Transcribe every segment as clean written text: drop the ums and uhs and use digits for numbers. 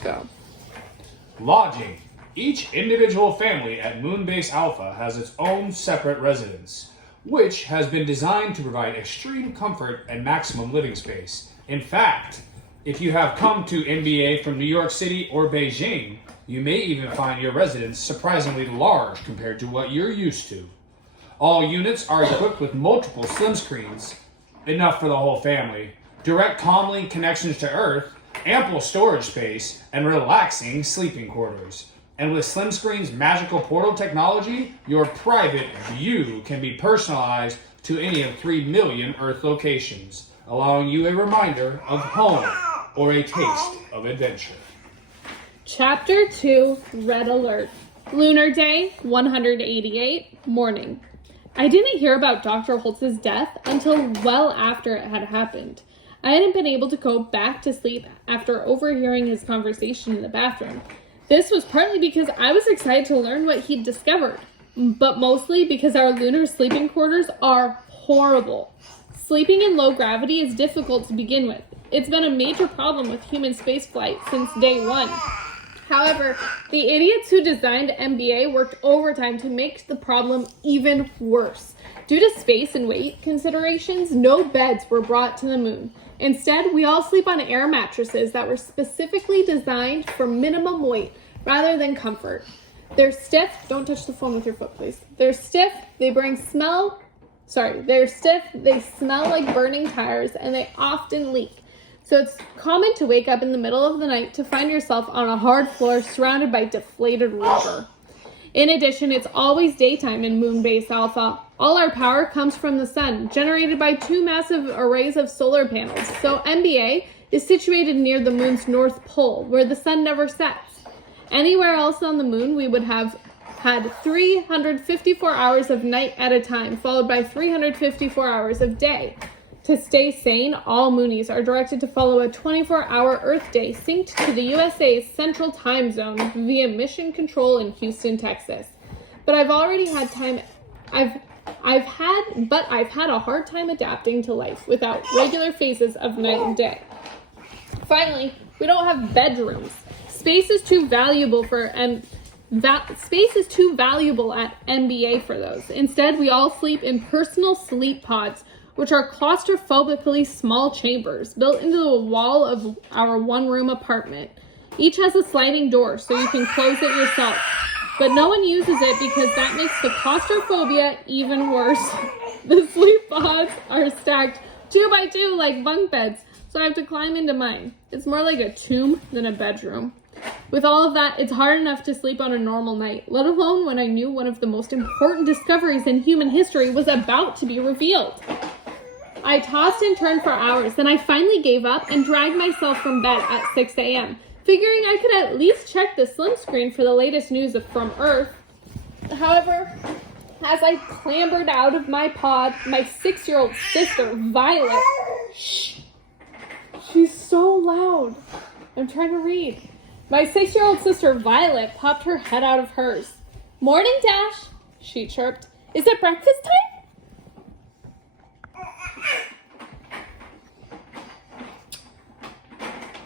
Go. Lodging. Each individual family at Moonbase Alpha has its own separate residence, which has been designed to provide extreme comfort and maximum living space. In fact, if you have come to NBA from New York City or Beijing, you may even find your residence surprisingly large compared to what you're used to. All units are equipped with multiple slim screens, enough for the whole family, direct comlink connections to Earth, ample storage space, and relaxing sleeping quarters. And with Slim Screen's magical portal technology, your private view can be personalized to any of 3 million Earth locations, allowing you a reminder of home or a taste of adventure. Chapter 2, Red Alert. Lunar Day 188, morning. I didn't hear about Dr. Holtz's death until well after it had happened. I hadn't been able to go back to sleep after overhearing his conversation in the bathroom. This was partly because I was excited to learn what he'd discovered, but mostly because our lunar sleeping quarters are horrible. Sleeping in low gravity is difficult to begin with. It's been a major problem with human spaceflight since day one. However, the idiots who designed MBA worked overtime to make the problem even worse. Due to space and weight considerations, no beds were brought to the moon. Instead, we all sleep on air mattresses that were specifically designed for minimum weight rather than comfort. They're stiff. Don't touch the phone with your foot, please. They're stiff. They're stiff. They smell like burning tires, and they often leak. So it's common to wake up in the middle of the night to find yourself on a hard floor surrounded by deflated rubber. In addition, it's always daytime in Moonbase Alpha. All our power comes from the sun, generated by 2 massive arrays of solar panels. So MBA is situated near the moon's north pole, where the sun never sets. Anywhere else on the moon, we would have had 354 hours of night at a time, followed by 354 hours of day. To stay sane, all Moonies are directed to follow a 24-hour Earth day synced to the USA's Central Time Zone via Mission Control in Houston, Texas. But I've had a hard time adapting to life without regular phases of night and day. Finally, we don't have bedrooms. Space is too valuable at MBA for those. Instead, we all sleep in personal sleep pods, which are claustrophobically small chambers built into the wall of our one-room apartment. Each has a sliding door, so you can close it yourself. But no one uses it because that makes the claustrophobia even worse. The sleep pods are stacked 2 by 2 like bunk beds, so I have to climb into mine. It's more like a tomb than a bedroom. With all of that, it's hard enough to sleep on a normal night, let alone when I knew one of the most important discoveries in human history was about to be revealed. I tossed and turned for hours, then I finally gave up and dragged myself from bed at 6 a.m., figuring I could at least check the Slim Screen for the latest news from Earth. However, as I clambered out of my pod, my 6-year-old sister, Violet, she's so loud. I'm trying to read. My 6-year-old sister, Violet, popped her head out of hers. "Morning, Dash," she chirped. "Is it breakfast time?"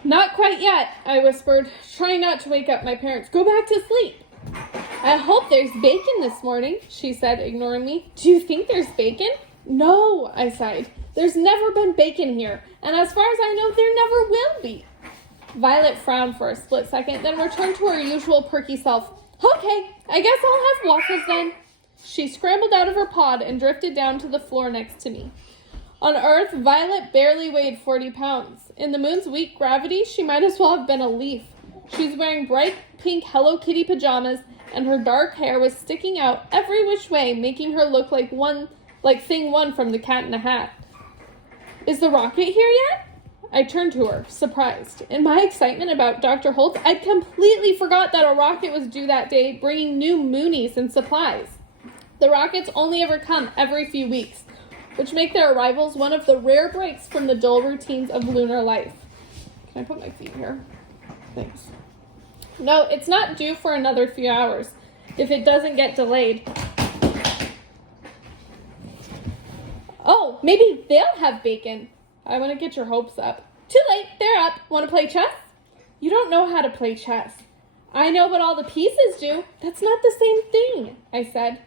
"Not quite yet," I whispered, trying not to wake up my parents. "Go back to sleep." "I hope there's bacon this morning," she said, ignoring me. "Do you think there's bacon?" "No," I sighed. "There's never been bacon here, and as far as I know, there never will be." Violet frowned for a split second, then returned to her usual perky self. "Okay, I guess I'll have waffles then." She scrambled out of her pod and drifted down to the floor next to me. On Earth, Violet barely weighed 40 pounds. In the moon's weak gravity, she might as well have been a leaf. She's wearing bright pink Hello Kitty pajamas, and her dark hair was sticking out every which way, making her look like Thing 1 from The Cat in the Hat. "Is the rocket here yet?" I turned to her, surprised. In my excitement about Dr. Holtz, I'd completely forgot that a rocket was due that day, bringing new Moonies and supplies. The rockets only ever come every few weeks, which make their arrivals one of the rare breaks from the dull routines of lunar life. Can I put my feet here? Thanks. No, it's not due for another few hours, if it doesn't get delayed. Oh, maybe they'll have bacon. I want to get your hopes up. Too late, they're up. Want to play chess? You don't know how to play chess. I know what all the pieces do. That's not the same thing, I said.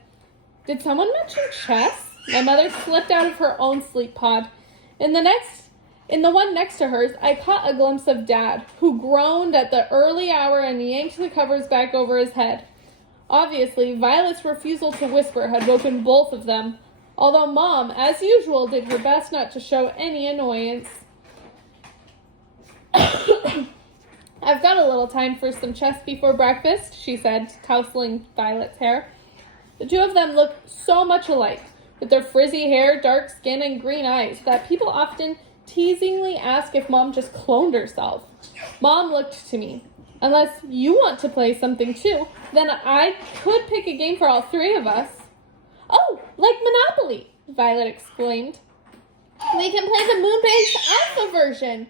Did someone mention chess? My mother slipped out of her own sleep pod. In the one next to hers, I caught a glimpse of Dad, who groaned at the early hour and yanked the covers back over his head. Obviously, Violet's refusal to whisper had woken both of them, although Mom, as usual, did her best not to show any annoyance. I've got a little time for some chess before breakfast, she said, tousling Violet's hair. The two of them looked so much alike, with their frizzy hair, dark skin, and green eyes, that people often teasingly ask if Mom just cloned herself. Mom looked to me. Unless you want to play something too, then I could pick a game for all three of us. Oh, like Monopoly, Violet exclaimed. We can play the moon-based alpha version.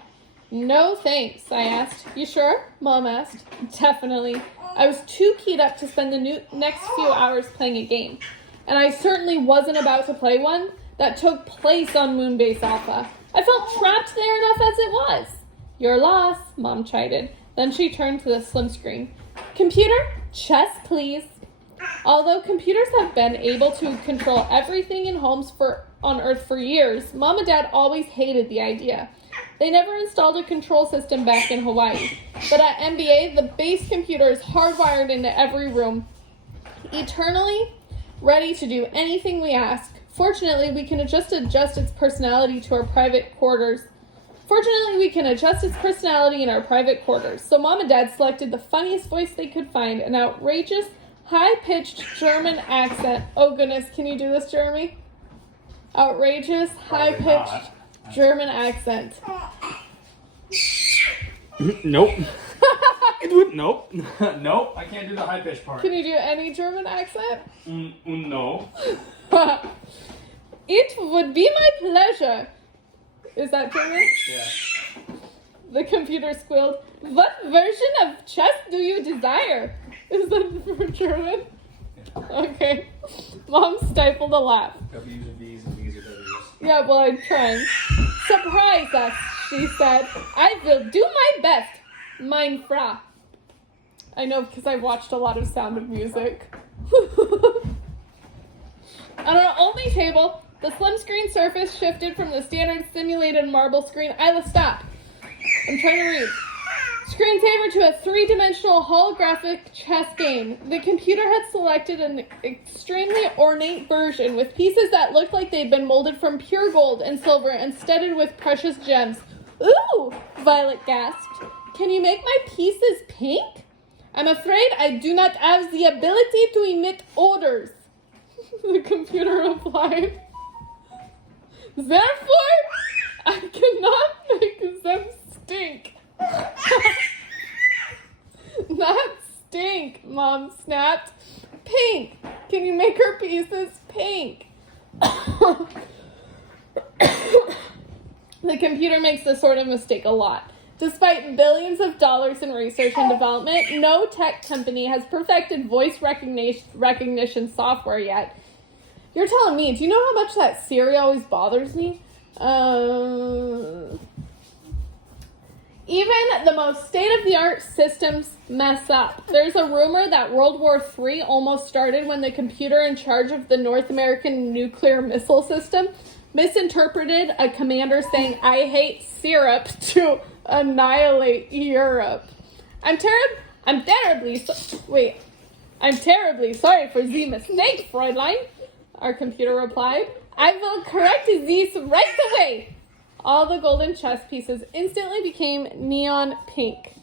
No thanks, I asked. You sure? Mom asked. Definitely. I was too keyed up to spend the next few hours playing a game. And I certainly wasn't about to play one that took place on moon-based alpha. I felt trapped there enough as it was. Your loss, Mom chided. Then she turned to the slim screen. Computer, chess, please. Although computers have been able to control everything in homes on Earth for years, Mom and Dad always hated the idea. They never installed a control system back in Hawaii. But at MBA, the base computer is hardwired into every room, eternally ready to do anything we ask. Fortunately, we can adjust its personality to our private quarters. In our private quarters. So Mom and Dad selected the funniest voice they could find, an outrageous, high-pitched German accent. Oh goodness, can you do this, Jeremy? Outrageous, high-pitched German accent. Nope. Nope. Nope, I can't do the high-pitched part. Can you do any German accent? No. It would be my pleasure. Is that German? Yeah. The computer squealed. What version of chess do you desire? Is that for German? Yeah. Okay. Mom stifled a laugh. W's are V's and V's are W's. Yeah, well, I'm trying. Surprise us, she said. I will do my best, mein Frau. I know because I watched a lot of Sound of Music. On our only table, the slim screen surface shifted from the standard simulated marble screen. Isla, stop. I'm trying to read. Screensaver to a three-dimensional holographic chess game. The computer had selected an extremely ornate version with pieces that looked like they'd been molded from pure gold and silver and studded with precious gems. Ooh, Violet gasped. Can you make my pieces pink? I'm afraid I do not have the ability to emit odors. The computer replied. Therefore, I cannot make them stink. Not stink, Mom snapped. Pink. Can you make her pieces pink? The computer makes this sort of mistake a lot. Despite billions of dollars in research and development, no tech company has perfected voice recognition software yet. You're telling me, do you know how much that Siri always bothers me? Even the most state-of-the-art systems mess up. There's a rumor that World War III almost started when the computer in charge of the North American nuclear missile system misinterpreted a commander saying, "I hate syrup," to annihilate Europe. I'm terribly sorry for the mistake, Fräulein, our computer replied. I will correct this right away. All the golden chess pieces instantly became neon pink.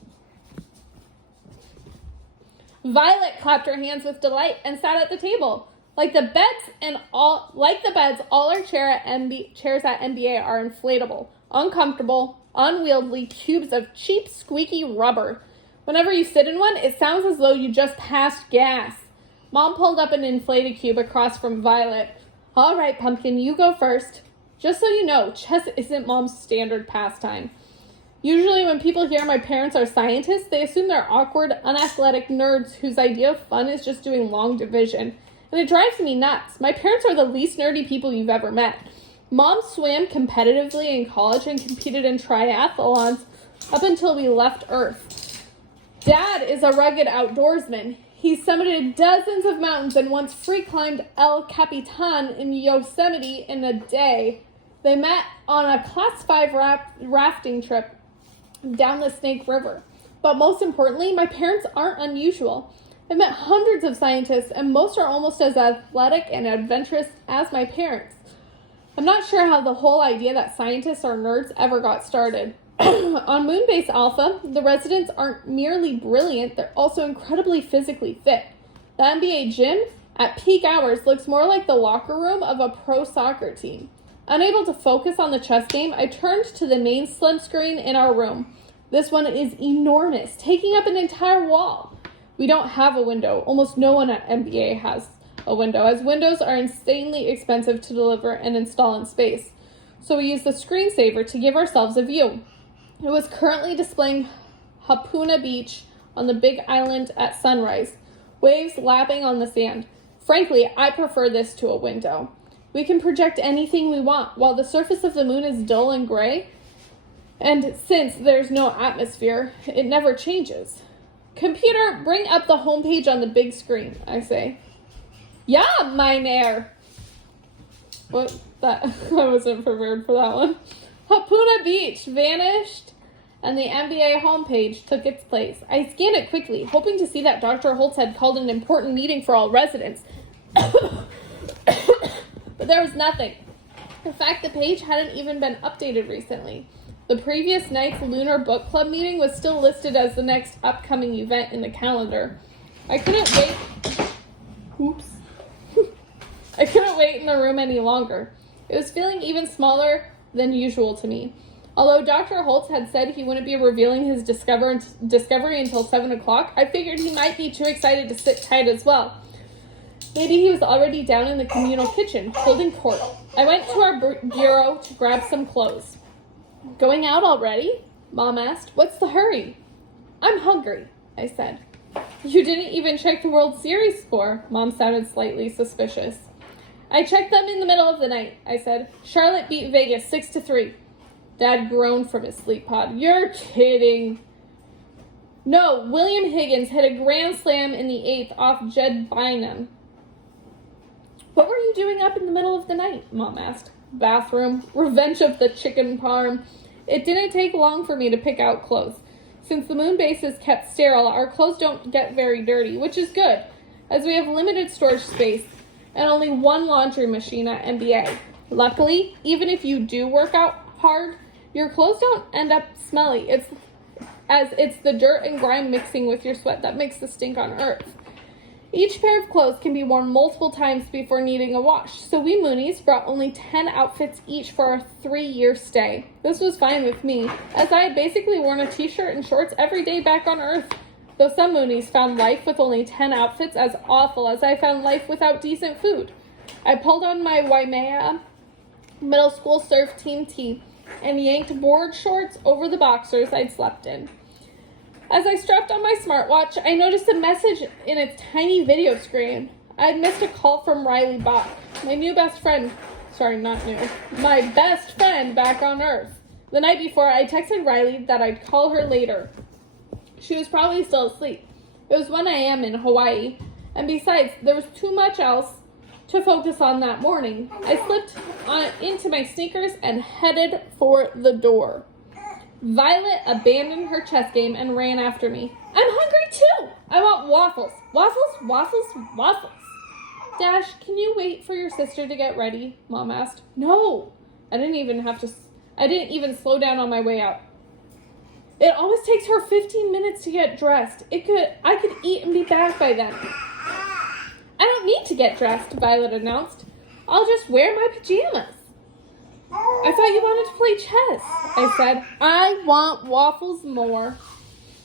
Violet clapped her hands with delight and sat at the table. Like the beds, all our chairs at MBA are inflatable, uncomfortable, unwieldy cubes of cheap, squeaky rubber. Whenever you sit in one, it sounds as though you just passed gas. Mom pulled up an inflated cube across from Violet. All right, Pumpkin, you go first. Just so you know, chess isn't Mom's standard pastime. Usually when people hear my parents are scientists, they assume they're awkward, unathletic nerds whose idea of fun is just doing long division. And it drives me nuts. My parents are the least nerdy people you've ever met. Mom swam competitively in college and competed in triathlons up until we left Earth. Dad is a rugged outdoorsman. He summited dozens of mountains and once free climbed El Capitan in Yosemite in a day. They met on a Class 5 rafting trip down the Snake River. But most importantly, my parents aren't unusual. I've met hundreds of scientists, and most are almost as athletic and adventurous as my parents. I'm not sure how the whole idea that scientists are nerds ever got started. On Moonbase Alpha, the residents aren't merely brilliant, they're also incredibly physically fit. The NBA gym, at peak hours, looks more like the locker room of a pro soccer team. Unable to focus on the chess game, I turned to the main slim screen in our room. This one is enormous, taking up an entire wall. We don't have a window. Almost no one at MBA has a window, as windows are insanely expensive to deliver and install in space. So we use the screensaver to give ourselves a view. It was currently displaying Hapuna Beach on the Big Island at sunrise, waves lapping on the sand. Frankly, I prefer this to a window. We can project anything we want, while the surface of the moon is dull and gray, and since there's no atmosphere, it never changes. Computer, bring up the homepage on the big screen, I say. Ja, meine. What? That I wasn't prepared for that one. Hapuna Beach vanished, and the MBA homepage took its place. I scanned it quickly, hoping to see that Dr. Holtz had called an important meeting for all residents. But there was nothing. In fact, the page hadn't even been updated recently. The previous night's Lunar Book Club meeting was still listed as the next upcoming event in the calendar. I couldn't wait. Oops. I couldn't wait in the room any longer. It was feeling even smaller than usual to me. Although Dr. Holtz had said he wouldn't be revealing his discovery until 7 o'clock, I figured he might be too excited to sit tight as well. Maybe he was already down in the communal kitchen, holding court. I went to our bureau to grab some clothes. Going out already? Mom asked. What's the hurry? I'm hungry, I said. You didn't even check the World Series score. Mom sounded slightly suspicious. I checked them in the middle of the night, I said. Charlotte beat Vegas 6-3. Dad groaned from his sleep pod. You're kidding. No, William Higgins hit a grand slam in the 8th off Jed Bynum. What were you doing up in the middle of the night? Mom asked. Bathroom. Revenge of the chicken parm. It didn't take long for me to pick out clothes. Since the moon base is kept sterile, our clothes don't get very dirty, which is good, as we have limited storage space and only one laundry machine at MBA. Luckily, even if you do work out hard, your clothes don't end up smelly. It's the dirt and grime mixing with your sweat that makes the stink on Earth. Each pair of clothes can be worn multiple times before needing a wash, so we Moonies brought only 10 outfits each for our 3-year stay. This was fine with me, as I had basically worn a t-shirt and shorts every day back on Earth, though some Moonies found life with only 10 outfits as awful as I found life without decent food. I pulled on my Waimea middle school surf team tee and yanked board shorts over the boxers I'd slept in. As I strapped on my smartwatch, I noticed a message in its tiny video screen. I had missed a call from Riley Bach, my best friend back on Earth. The night before, I texted Riley that I'd call her later. She was probably still asleep. It was 1 a.m. in Hawaii, and besides, there was too much else to focus on that morning. I slipped into my sneakers and headed for the door. Violet abandoned her chess game and ran after me. I'm hungry too! I want waffles. Waffles, waffles, waffles. Dash, can you wait for your sister to get ready? Mom asked. No. I didn't even slow down on my way out. It always takes her 15 minutes to get dressed. I could eat and be back by then. I don't need to get dressed, Violet announced. I'll just wear my pajamas. I thought you wanted to play chess, I said. I want waffles more.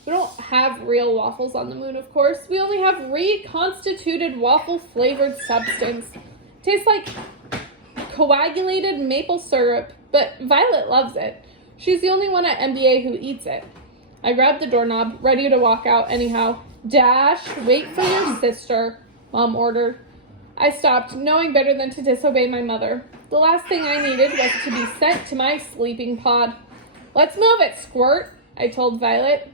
We don't have real waffles on the moon, of course. We only have reconstituted waffle-flavored substance. Tastes like coagulated maple syrup, but Violet loves it. She's the only one at MBA who eats it. I grabbed the doorknob, ready to walk out anyhow. Dash, wait for your sister, Mom ordered. I stopped, knowing better than to disobey my mother. The last thing I needed was to be sent to my sleeping pod. Let's move it, Squirt, I told Violet.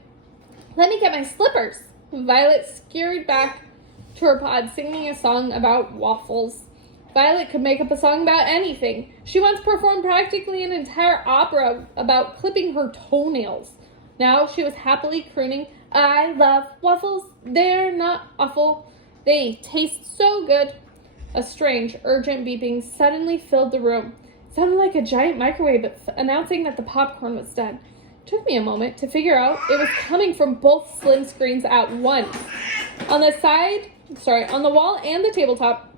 Let me get my slippers. Violet scurried back to her pod, singing a song about waffles. Violet could make up a song about anything. She once performed practically an entire opera about clipping her toenails. Now she was happily crooning, I love waffles. They're not awful. They taste so good. A strange, urgent beeping suddenly filled the room. It sounded like a giant microwave announcing that the popcorn was done. It took me a moment to figure out it was coming from both slim screens at once. On the wall and the tabletop,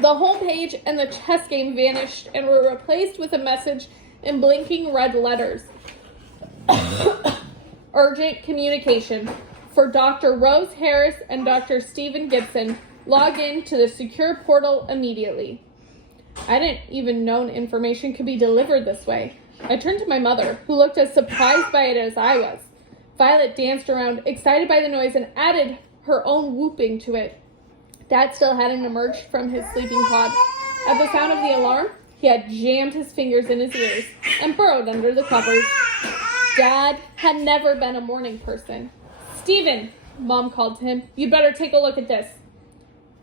the home page and the chess game vanished and were replaced with a message in blinking red letters. Urgent communication. For Dr. Rose Harris and Dr. Stephen Gibson, log in to the secure portal immediately. I didn't even know information could be delivered this way. I turned to my mother, who looked as surprised by it as I was. Violet danced around, excited by the noise, and added her own whooping to it. Dad still hadn't emerged from his sleeping pod. At the sound of the alarm, he had jammed his fingers in his ears and burrowed under the covers. Dad had never been a morning person. Stephen, Mom called to him, you'd better take a look at this.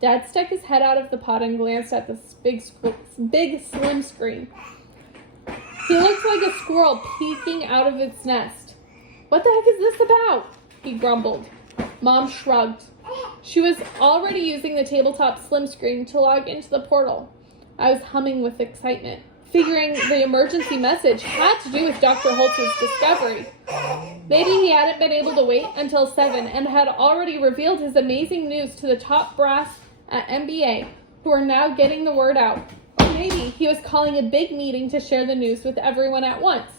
Dad stuck his head out of the pod and glanced at the big slim screen. He looked like a squirrel peeking out of its nest. What the heck is this about? He grumbled. Mom shrugged. She was already using the tabletop slim screen to log into the portal. I was humming with excitement, figuring the emergency message had to do with Dr. Holtz's discovery. Maybe he hadn't been able to wait until 7 and had already revealed his amazing news to the top brass at MBA, who are now getting the word out. Or maybe he was calling a big meeting to share the news with everyone at once.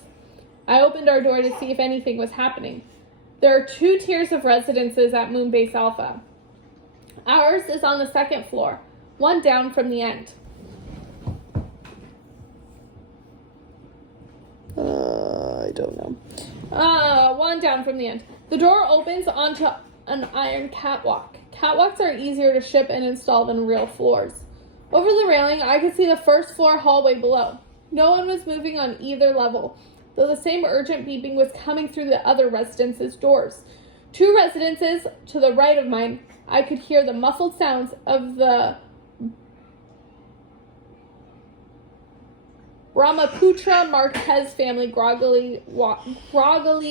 I opened our door to see if anything was happening. There are 2 tiers of residences at Moonbase Alpha. Ours is on the 2nd floor, one down from the end. I don't know. One down from the end. The door opens onto an iron catwalk. Catwalks are easier to ship and install than real floors. Over the railing, I could see the 1st floor hallway below. No one was moving on either level, though the same urgent beeping was coming through the other residences' doors. 2 residences to the right of mine, I could hear the muffled sounds of the Brahmaputra Marquez family groggily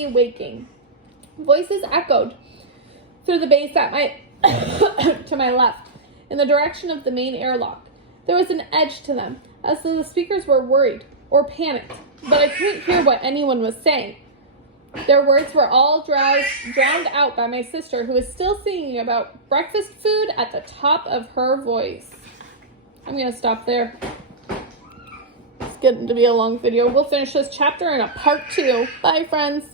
waking. Voices echoed through the base at my to my left, in the direction of the main airlock. There was an edge to them, as though the speakers were worried or panicked, but I couldn't hear what anyone was saying. Their words were all drowned out by my sister, who was still singing about breakfast food at the top of her voice. I'm going to stop there. It's getting to be a long video. We'll finish this chapter in a part 2. Bye, friends.